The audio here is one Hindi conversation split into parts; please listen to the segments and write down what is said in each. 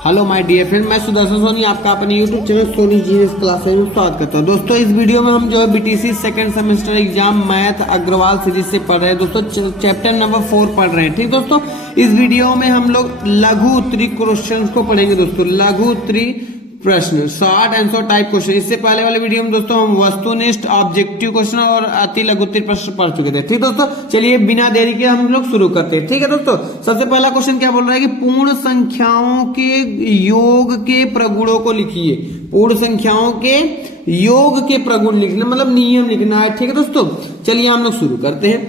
हेलो माय डियर फ्रेंड, मैं सुदर्शन सोनी आपका अपने YouTube channel Soni genius classes में स्वागत करता हूं। दोस्तों इस वीडियो में हम जो है BTC second semester exam math Agarwal series से पढ़ रहे हैं। दोस्तों चैप्टर नंबर 4 पढ़ रहे हैं। ठीक दोस्तों, इस वीडियो में हम लोग लघु उत्तरी क्वेश्चन को पढ़ेंगे। दोस्तों लघु उत्तरी प्रश्न, शॉर्ट आंसर टाइप क्वेश्चन। इससे पहले वाले वीडियो में दोस्तों हम वस्तुनिष्ठ ऑब्जेक्टिव क्वेश्चन और अति लघु उत्तरी प्रश्न पढ़ चुके थे। ठीक दोस्तों, चलिए बिना देरी के हम लोग शुरू करते हैं। ठीक है दोस्तों, सबसे पहला क्वेश्चन क्या बोल रहा है कि पूर्ण संख्याओं के योग के प्रगुणों को लिखिए। पूर्ण संख्याओं के योग के प्रगुण लिखना मतलब नियम लिखना है। ठीक है दोस्तों, चलिए हम लोग शुरू करते हैं।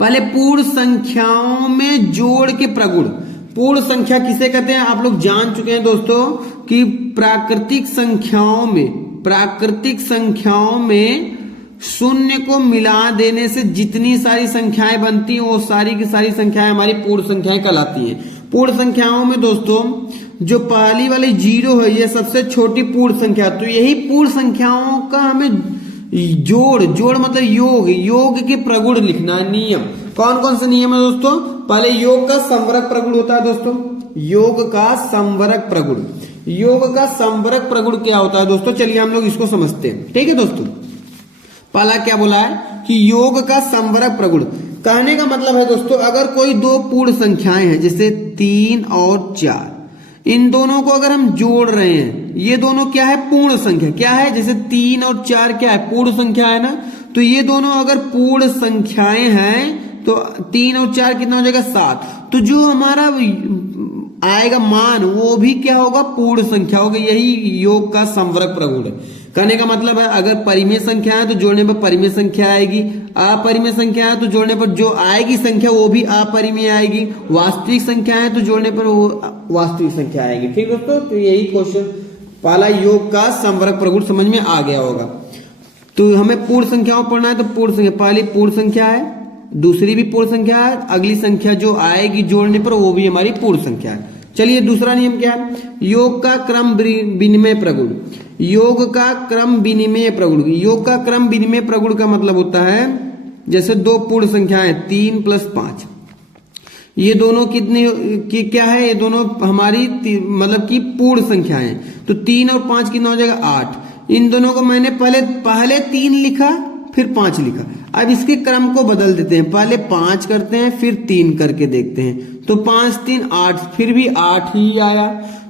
पहले पूर्ण संख्याओं में जोड़ के प्रगुण। पूर्ण संख्या किसे कहते हैं आप लोग जान चुके हैं दोस्तों कि प्राकृतिक संख्याओं में शून्य को मिला देने से जितनी सारी संख्याएं बनती हैं वो सारी की सारी संख्याएं हमारी पूर्ण संख्याएं कहलाती हैं। पूर्ण संख्याओं में दोस्तों जो पहली वाली 0 है ये सबसे छोटी पूर्ण संख्या, तो यही पूर्ण संख्याओं का हमें जोड़ मतलब योग के प्रगुण लिखना है। नियम कौन कौन से नियम है दोस्तों? पहले योग का संवरक प्रगुण होता है दोस्तों। योग का संवरक प्रगुण क्या होता है दोस्तों? चलिए हम लोग इसको समझते हैं। ठीक है दोस्तों, पहला क्या बोला है कि योग का संवरक प्रगुण। कहने का मतलब है दोस्तों अगर कोई दो पूर्ण संख्याएं हैं जैसे 3 और 4, इन दोनों को अगर हम जोड़ रहे हैं, ये दोनों क्या है? पूर्ण संख्या। क्या है? जैसे 3 और 4 क्या है? पूर्ण संख्या है ना। तो ये दोनों अगर पूर्ण संख्याएं हैं तो 3 और 4 कितना हो जाएगा? 7। तो जो हमारा आएगा मान वो भी क्या होगा? पूर्ण संख्या होगा। यही योग का संवरक प्रगुण है। कहने का मतलब है अगर परिमेय संख्या है तो जोड़ने पर परिमेय संख्या आएगी, अपरिमेय संख्या है तो जोड़ने पर जो आएगी संख्या वो भी अपरिमेय आएगी, वास्तविक संख्या है तो जोड़ने पर वो वास्तविक संख्या आएगी। ठीक दोस्तों, तो यही क्वेश्चन पहला योग का संवरक प्रगुण समझ में आ गया होगा। तो हमें पूर्ण संख्याओं पढ़ना है तो पूर्ण संख्या पहली पूर्ण संख्या है, दूसरी भी पूर्ण संख्या है, अगली संख्या जो आएगी जोड़ने पर वो भी हमारी पूर्ण संख्या है। चलिए दूसरा नियम क्या है? योग का क्रम विनिमय प्रगुण। योग का क्रम विनिमय प्रगुण का मतलब होता है जैसे दो पूर्ण संख्याएं 3 + 5, ये दोनों कितनी क्या है? ये दोनों हमारी मतलब की पूर्ण संख्याएं। तो 3 और 5 कितना हो जाएगा? 8। इन दोनों को मैंने पहले 3 लिखा फिर 5 लिखा। अब इसके क्रम को बदल देते हैं, पहले 5 करते हैं फिर 3 करके देखते हैं। तो 5 3 8, फिर भी 8 ही आया।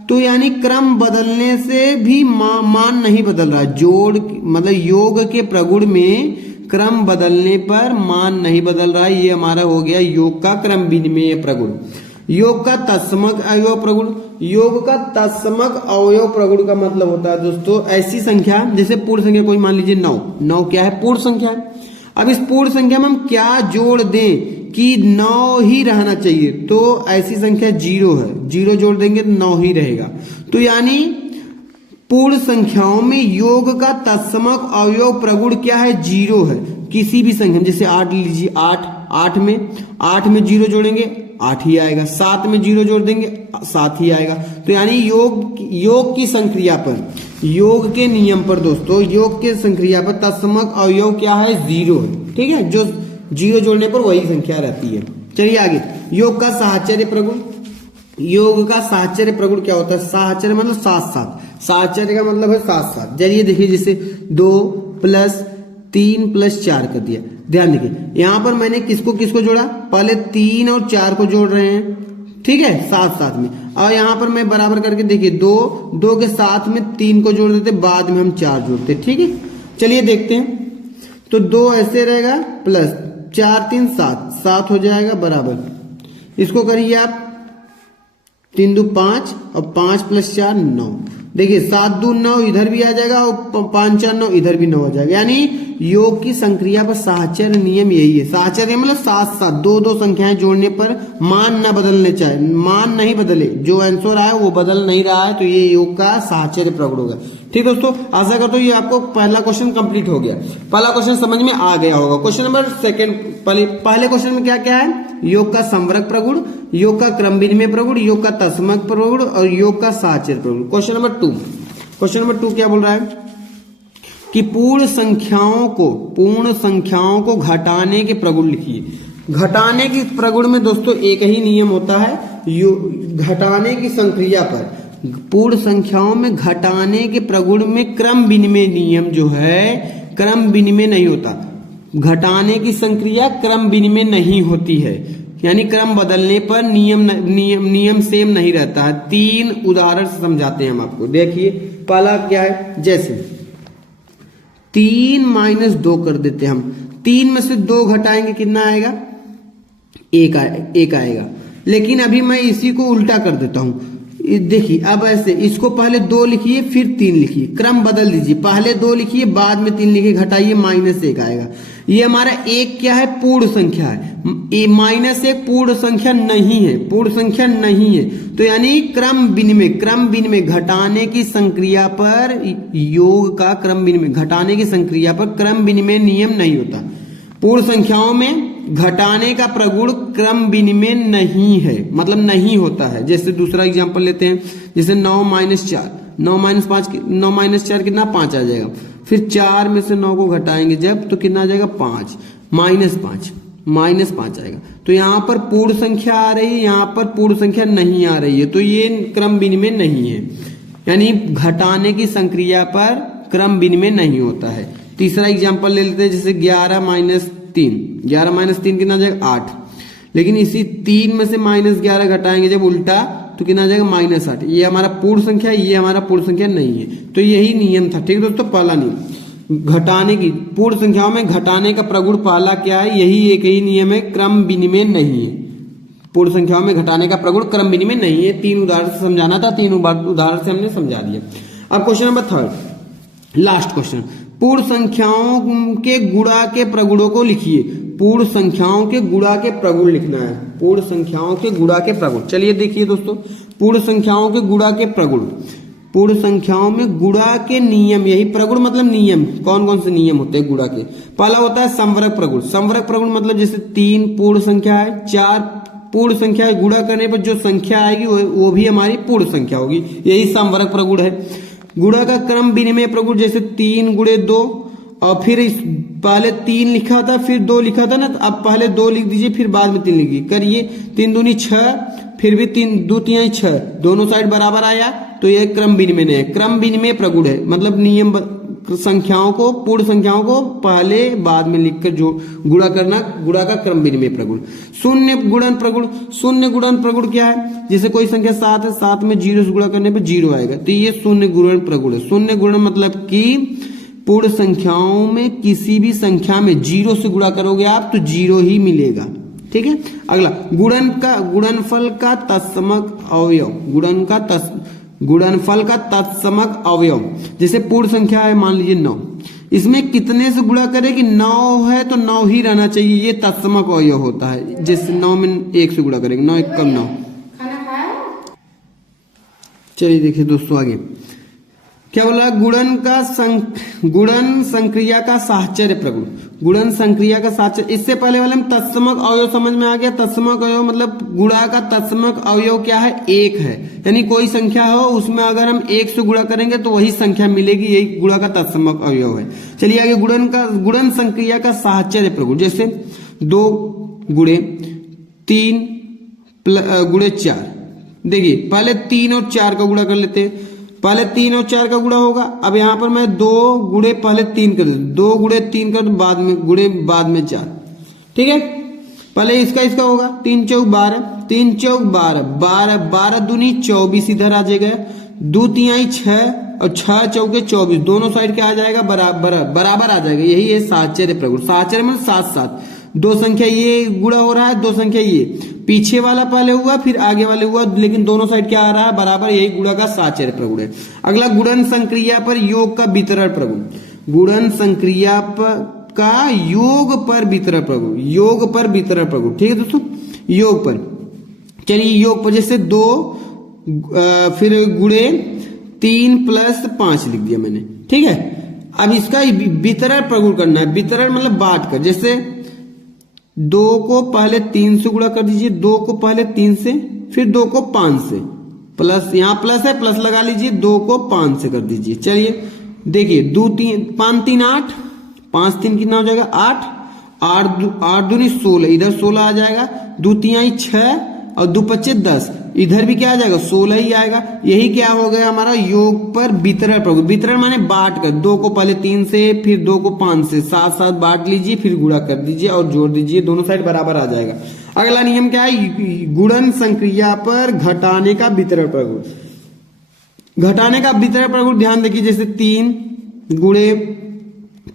तो यानी क्रम बदलने से भी मान नहीं बदल रहा। जोड़ मतलब योग के प्रगुण में क्रम बदलने पर मान नहीं बदल रहा है। ये हमारा हो गया योग का क्रम विनिमय प्रगुण। योग का तत्समक अवयव प्रगुण। योग का तत्समक अवयव प्रगुण का मतलब होता है दोस्तों ऐसी संख्या जैसे पूर्ण संख्या कोई मान लीजिए 9 क्या है? पूर्ण संख्या है। अब इस पूर्ण संख्या में हम क्या जोड़ दें कि 9 ही रहना चाहिए? तो ऐसी संख्या 0 है, 0 जोड़ देंगे तो 9 ही रहेगा। तो यानी पूर्ण संख्याओं में योग का तत्समक अवयव प्रगुण क्या है? 0 है। किसी भी संख्या जैसे 8 लीजिए, 8 में 0 जोड़ेंगे 8 ही आएगा, 7 में 0 जोड़ देंगे 7 ही आएगा। तो यानी योग की संक्रिया पर, योग के नियम पर दोस्तों, योग के संक्रिया पर तत्समक अवयव क्या है? 0 है। ठीक है, जो 0 जोड़ने पर वही संख्या रहती है। चलिए आगे, योग का साहचर्य प्रगुण। योग का साहचर्य प्रगुण क्या होता है? साहचर्य मतलब साथ साथ, साहचर्य का मतलब है साथ साथ। चलिए देखिए जैसे 2 + 3 + 4 कर दिया। ध्यान देखिए यहां पर मैंने किसको जोड़ा? पहले 3 और 4 को जोड़ रहे हैं, ठीक है, साथ साथ में। और यहां पर मैं बराबर करके देखिए 2 के साथ में 3 को जोड़ देते, बाद में हम 4 जोड़ते। ठीक है, चलिए देखते हैं। तो 2 ऐसे रहेगा प्लस 4 3 7 हो जाएगा बराबर। इसको करिए आप 3 2 5 और 5 + 4 9। देखिए 7 2 9 इधर भी आ जाएगा और 5 4 9 इधर भी 9 आ जाएगा। यानी योग की संक्रिया पर साहचर्य नियम यही है। साहचर्य मतलब साथ साथ दो संख्याएं जोड़ने पर मान न बदलने चाहिए, मान नहीं बदले, जो आंसर आया वो बदल नहीं रहा है, तो ये योग का साहचर्य प्रगुण होगा। ठीक दोस्तों, आशा करता हूँ ये आपको पहला क्वेश्चन कंप्लीट हो गया, पहला क्वेश्चन समझ में आ गया होगा। क्वेश्चन नंबर सेकंड, पहले क्वेश्चन में क्या क्या है? योग का संवरक प्रगुण, योग का क्रम विनिमय प्रगुण, योग का तत्समक प्रगुण और योग का साहचर्य प्रगुण। क्वेश्चन नंबर 2 क्या बोल रहा है कि पूर्ण संख्याओं को घटाने के प्रगुण लिखिए। घटाने के प्रगुण में दोस्तों एक ही नियम होता है, घटाने की संक्रिया पर, पूर्ण संख्याओं में घटाने के प्रगुण में क्रम विनिमय नियम जो है क्रम विनिमय नहीं होता। घटाने की संक्रिया क्रम विनिमय नहीं होती है, यानी क्रम बदलने पर नियम सेम नहीं रहता है। 3 उदाहरण से समझाते हैं हम आपको। देखिए पहला क्या है, जैसे 3 - 2 कर देते हैं हम। 3 में से 2 घटाएंगे कितना आएगा, 1 आएगा। लेकिन अभी मैं इसी को उल्टा कर देता हूं। देखिए अब ऐसे, इसको पहले 2 लिखिए फिर 3 लिखिए, क्रम बदल दीजिए, पहले 2 लिखिए बाद में 3 लिखिए, घटाइए -1 आएगा। ये हमारा 1 क्या है, पूर्ण संख्या है। -1 पूर्ण संख्या नहीं है, पूर्ण संख्या नहीं है। तो यानी क्रम विनिमय घटाने की संक्रिया पर योग का क्रम विनिमय, घटाने की संक्रिया पर क्रम विनिमय नियम नहीं होता। पूर्ण संख्याओं में घटाने का प्रगुण क्रम विनिमय नहीं है, मतलब नहीं होता है। जैसे दूसरा एग्जांपल लेते हैं, जैसे 9 - 4, 9 - 4 कितना, 5 आ जाएगा। फिर 4 में से 9 को घटाएंगे जब, तो कितना आ जाएगा, 5 -5 आएगा। तो यहाँ पर पूर्ण संख्या आ रही है, यहाँ पर पूर्ण संख्या नहीं आ रही है, तो ये क्रम विनिमय नहीं है, यानी घटाने की संक्रिया पर क्रम विनिमय नहीं होता है। तीसरा एग्जांपल ले लेते हैं, जैसे 11 - 3, 11 - 3 कितना आ जाएगा, 8। लेकिन इसी 3 में से -11 घटाएंगे जब उल्टा, तो कितना आ जाएगा, -8। ये हमारा पूर्ण संख्या है, ये हमारा पूर्ण संख्या नहीं है। तो यही नियम था, ठीक है दोस्तों। पहला नियम घटाने की, पूर्ण संख्याओं में घटाने का प्रगुण पहला क्या है, यही एक ही नियम है, क्रम विनिमय नहीं है। पूर्ण संख्याओं में घटाने का प्रगुण क्रम विनिमय नहीं है। 3 उदाहरण से समझाना था, 3 उदाहरण से हमने समझा दिया। अब क्वेश्चन नंबर 3, लास्ट क्वेश्चन, पूर्ण संख्याओं के गुणा के प्रगुणों को लिखिए। पूर्ण संख्याओं के गुणा के प्रगुण लिखना है, पूर्ण संख्याओं के गुणा के प्रगुण। चलिए देखिए दोस्तों, पूर्ण संख्याओं के गुणा के प्रगुण, पूर्ण संख्याओं में गुणा के नियम, यही प्रगुण मतलब नियम। कौन कौन से नियम होते हैं गुणा के? पहला होता है समवर्ग प्रगुण। समवर्ग प्रगुण मतलब जैसे 3 पूर्ण संख्या है, 4 पूर्ण संख्या है, गुणा करने पर जो संख्या आएगी वो भी हमारी पूर्ण संख्या होगी, यही समवर्ग प्रगुण है। गुणा का क्रम विनिमय प्रगुण, जैसे 3 × 2, और फिर पहले 3 लिखा था फिर 2 लिखा था ना, तो अब पहले 2 लिख दीजिए फिर बाद में 3 लिखिए, करिए। 3 दूनी 6, फिर भी 3 2 3 6, दोनों साइड बराबर आया, तो यह क्रम विनिमय है, क्रम विनिमय प्रगुण है। मतलब नियम संख्याओं को, पूर्ण संख्याओं को पहले बाद में लिखकर जो गुणा करना, गुणा का क्रम विनिमय प्रगुण। शून्य गुणन प्रगुण, शून्य गुणन प्रगुण क्या है, जैसे कोई संख्या 7 है, 7 में 0 से गुणा करने पर 0 आएगा, तो ये शून्य गुणन प्रगुण है। शून्य गुणन मतलब कि पूर्ण संख्याओं में किसी भी संख्या में 0 से गुणा करोगे आप तो 0 ही मिलेगा, ठीक है। अगला गुणनफल का तत्समक अवयव, गुणनफल का तत्समक अवयव, जैसे पूर्ण संख्या है मान लीजिए 9, इसमें कितने से गुणा करें कि 9 है तो 9 ही रहना चाहिए, ये तत्समक अवयव होता है। जैसे 9 में 1 से गुणा करेंगे, 9 1 कम 9। चलिए देखिए दोस्तों आगे क्या बोला, गुणन संक्रिया का साहचर्य प्रगुण, गुणन संक्रिया का साहचर्य। इससे पहले वाले में तत्समक अवयव समझ में आ गया। तत्समक अवयव मतलब गुणा का तत्समक अवयव क्या है, 1 है, यानी कोई संख्या हो उसमें अगर हम 1 से गुणा करेंगे तो वही संख्या मिलेगी, यही गुणा का तत्समक अवयव है। चलिए आगे गुणन संक्रिया का साहचर्य प्रगुण, जैसे 2 × 3 × 4। देखिए पहले 3 और 4 का गुणा कर लेते हैं, पहले 3 और 4 का गुणा होगा। अब यहां पर मैं 2 गुणे पहले 3 कर दूं, 2 × 3 कर दूं, बाद में गुणे बाद में 4, ठीक है। पहले इसका होगा 3 चौक 12, 3 चौक 12, 12 दूनी 24 इधर आ जाएगा, 2 तिहाई 6 और 6 चौके 24, दोनों साइड क्या आ जाएगा, बराबर आ जाएगा, यही है साहचर्य प्रगुण। साहचर्य मतलब 7 7, 2 संख्या ये गुणा हो रहा है, 2 संख्या ये, पीछे वाला पहले हुआ फिर आगे वाले हुआ, लेकिन दोनों साइड क्या आ रहा है, बराबर, यही गुणा का साहचर्य प्रगुण है। अगला गुणन संक्रिया पर योग का वितरण प्रगुण, गुणन संक्रिया का योग पर वितरण प्रगुण, योग पर वितरण प्रगुण, ठीक है दोस्तों, योग पर। चलिए योग पर जैसे 2 फिर गुणे 3 + 5 लिख दिया मैंने, ठीक है। अब इसका वितरण प्रगुण करना है, वितरण मतलब बांट कर, जैसे 2 को पहले 3 से गुणा कर दीजिए, 2 को पहले 3 से, फिर 2 को 5 से, प्लस यहाँ प्लस है, प्लस लगा लीजिए, 2 को 5 से कर दीजिए। चलिए देखिए 2 3 5 3 8, 5 3 कितना हो जाएगा 8, 8 दूनी 16, इधर 16 आ जाएगा, 2 तिहाई 6 और 2 5 10, इधर भी क्या आ जाएगा 16 ही आएगा। यही क्या हो गया हमारा योग पर वितरण प्रगुण। वितरण माने बांट कर, 2 को पहले 3 से फिर 2 को 5 से, 7 बांट लीजिए, फिर गुणा कर दीजिए और जोड़ दीजिए, दोनों साइड बराबर आ जाएगा। अगला नियम क्या है, गुणन संक्रिया पर घटाने का वितरण प्रगुण। घटाने का वितरण प्रगुण ध्यान देखिए, जैसे 3 गुणे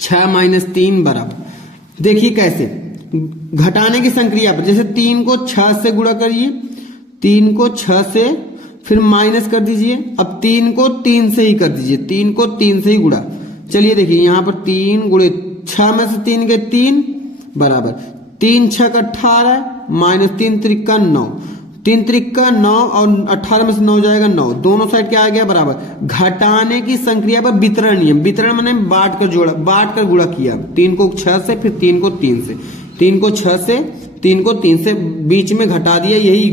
6 - 3 बराबर, देखिए कैसे घटाने की संक्रिया पर, जैसे 3 को 6 से गुणा करिए, 3 को 6 से, फिर माइनस कर दीजिए, अब 3 को 3 से ही कर दीजिए, 3 को 3 से ही गुणा। चलिए देखिए यहां पर 3 गुणे 6 में से 3 के 3 बराबर 3 6 का 18 माइनस 3 त्रिका 9, 3 त्रिका 9 और 18 में से 9 जाएगा 9, दोनों साइड क्या आ गया बराबर। घटाने की संक्रिया पर वितरण नियम, वितरण मैंने बांट कर जोड़ा, बांट कर गुणा किया, 3 को 6 से, फिर 3 को 3 से, 3 को 6 से, 3 को 3 से, बीच में घटा दिया, यही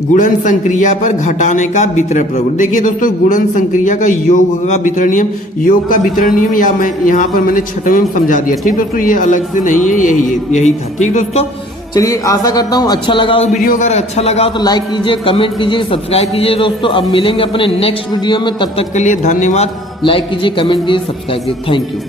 गुणन संक्रिया पर घटाने का वितरण प्रगुण। देखिए दोस्तों, गुणन संक्रिया का योग का वितरण नियम, योग का वितरण नियम या मैं यहाँ पर मैंने छठवें में समझा दिया। ठीक दोस्तों, ये अलग से नहीं है, यही था। ठीक दोस्तों, चलिए आशा करता हूँ अच्छा लगा हो वीडियो। अगर अच्छा लगा हो तो लाइक कीजिए, कमेंट कीजिए, सब्सक्राइब कीजिए दोस्तों। अब मिलेंगे अपने नेक्स्ट वीडियो में, तब तक के लिए धन्यवाद। लाइक कीजिए, कमेंट कीजिए, सब्सक्राइब कीजिए। Thank you.